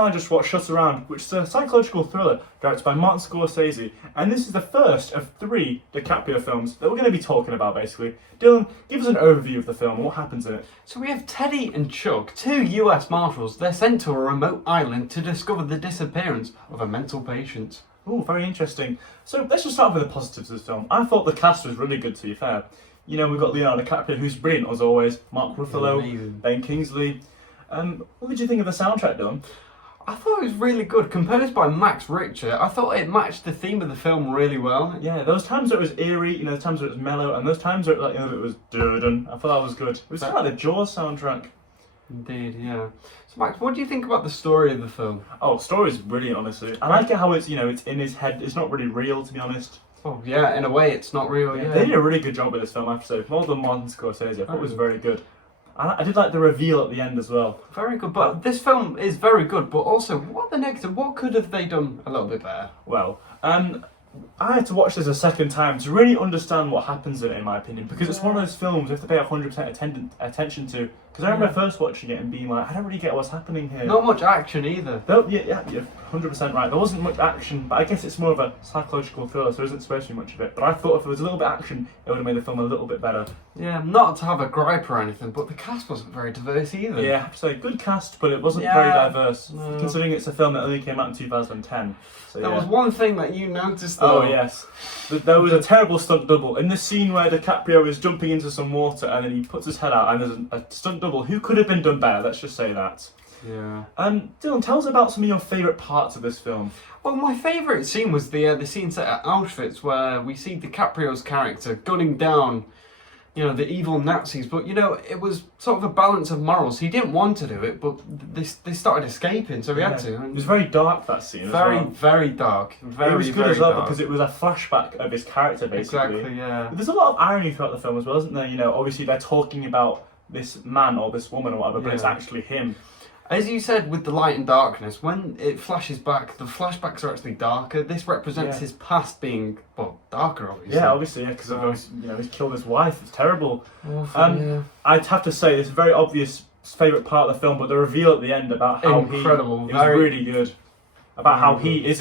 and I just watched Shut Around, which is a psychological thriller directed by Martin Scorsese, and this is the first of 3 DiCaprio films that we're going to be talking about, basically. Dylan, give us an overview of the film and what happens in it. So we have Teddy and Chuck, 2 US Marshals. They're sent to a remote island to discover the disappearance of a mental patient. Oh, very interesting. So let's just start with the positives of this film. I thought the cast was really good, to be fair. You know, we've got Leonardo DiCaprio, who's brilliant as always, Mark Ruffalo, Ben Kingsley. What did you think of the soundtrack, Dylan? I thought it was really good. Composed by Max Richter, I thought it matched the theme of the film really well. Yeah, those times where it was eerie, you know, the times where it was mellow, and those times where it was dun. I thought that was good. It was kind of like the Jaws soundtrack. Indeed, yeah. So Max, what do you think about the story of the film? Oh, the story's brilliant, honestly. I like it how it's, you know, it's in his head. It's not really real, to be honest. Oh yeah, in a way it's not real, yeah. They did a really good job with this film, I have to say. More than Martin Scorsese, I thought it was very good. I did like the reveal at the end as well. Very good, but this film is very good, but also, what the negative? What could have they done a little bit better? Well, I had to watch this a second time to really understand what happens in it, in my opinion, because it's one of those films you have to pay 100% attention to. Because I remember first watching it and being like, I don't really get what's happening here. Not much action either. Yeah, you're 100% right. There wasn't much action, but I guess it's more of a psychological thriller, so there isn't supposed to be much of it. But I thought if there was a little bit of action, it would have made the film a little bit better. Yeah, not to have a gripe or anything, but the cast wasn't very diverse either. Yeah, I have to say, good cast, but it wasn't very diverse, considering it's a film that only came out in 2010. So, there was one thing that you noticed though. Oh yes, there was a terrible stunt double. In the scene where DiCaprio is jumping into some water and then he puts his head out and there's a stunt double who could have been done better, let's just say that. Yeah. Dylan, tell us about some of your favourite parts of this film. Well, my favourite scene was the scene set at Auschwitz where we see DiCaprio's character gunning down, you know, the evil Nazis, but you know, it was sort of a balance of morals. He didn't want to do it, but they started escaping, so he had to. It was very dark, that scene. Very dark. Very, it was good as well because it was a flashback of his character, basically. Exactly, yeah. There's a lot of irony throughout the film as well, isn't there? You know, obviously they're talking about this man or this woman or whatever, but it's actually him. As you said with the light and darkness, when it flashes back, the flashbacks are actually darker. This represents his past being, well, darker, obviously. Yeah, obviously, yeah, because you know, he's killed his wife. It's terrible. Awful, I'd have to say, it's a very obvious favourite part of the film, but the reveal at the end about how it was really good. About how he's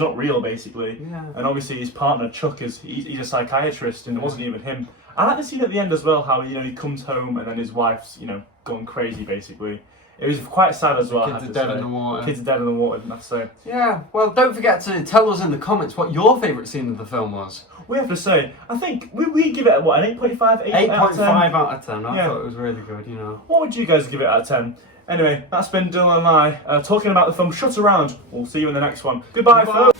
not real, basically. Yeah. And obviously his partner, Chuck, he's a psychiatrist, and it wasn't even him. I like the scene at the end as well, how, you know, he comes home and then his wife's, you know, gone crazy, basically. It was quite sad as well. Kids are dead in the water. Kids are dead in the water, didn't I say? Yeah, well, don't forget to tell us in the comments what your favourite scene of the film was. We have to say, I think we give it, what, an 8.5? 8.5 out of 10. I thought it was really good, you know. What would you guys give it out of 10? Anyway, that's been Dylan and I talking about the film Shut Around. We'll see you in the next one. Goodbye. Folks.